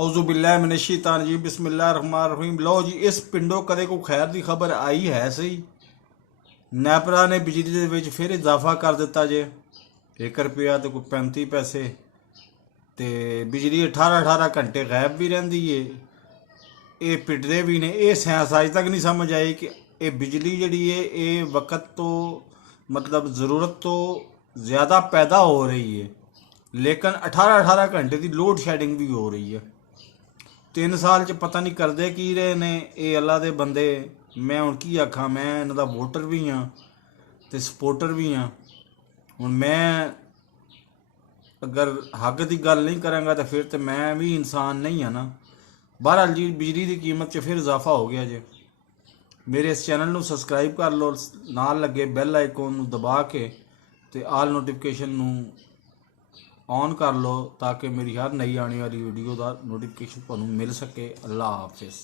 औज़ु बिल्लाहि मिनश शैतानिर रजीम बिस्मिल्लाहिर रहमानिर रहीम। लो जी, इस पिंडों कदे कोई खैर की खबर आई है सही। नैपरा ने बिजली ਦੇ ਵਿੱਚ ਫਿਰ ਇਜ਼ਾਫਾ ਕਰ ਦਿੱਤਾ ਜੇ 1 ਰੁਪਿਆ ਤੇ ਕੋਈ 35 ਪੈਸੇ ਤੇ ਬਿਜਲੀ 18 ਘੰਟੇ ਗਾਇਬ ਵੀ ਰਹਿੰਦੀ ਏ। ਇਹ ਪਿੱਟਦੇ ਵੀ ਨੇ। ਇਹ ਸਾਇੰਸ ਅਜ ਤੱਕ ਨਹੀਂ ਸਮਝ ਆਈ ਕਿ ਇਹ ਬਿਜਲੀ ਜਿਹੜੀ ਏ ਇਹ ਵਕਤ ਤੋਂ मतलब ज़रूरत तो ज़्यादा पैदा हो रही है, लेकिन 18 घंटे की लोड शेडिंग भी हो रही है। 3 साल च पता नहीं करते की रहे ने ये अल्लाह दे बंदे। मैं हुण की आखां, मैं इन्हां दा वोटर भी हाँ तो सपोर्टर भी हाँ। हुण मैं अगर हक की गल नहीं करांगा तो फिर तो मैं भी इंसान नहीं हाँ ना। बहरहाल जी, बिजली की कीमत च फिर इजाफा हो गया जे। मेरे इस चैनल ਨੂੰ ਸਬਸਕ੍ਰਾਈਬ ਕਰ ਲਓ, ਨਾਲ ਲੱਗੇ ਬੈਲ ਆਈਕਨ ਨੂੰ ਦਬਾ ਕੇ ਤੇ ਆਲ ਨੋਟੀਫਿਕੇਸ਼ਨ ਨੂੰ ਔਨ ਕਰ ਲਓ ਤਾਂ ਕਿ ਮੇਰੀ ਹਰ ਨਈ ਆਉਣ ਵਾਲੀ ਵੀਡੀਓ ਦਾ ਨੋਟੀਫਿਕੇਸ਼ਨ ਤੁਹਾਨੂੰ ਮਿਲ ਸਕੇ। ਅੱਲਾ ਹਾਫਿਜ਼।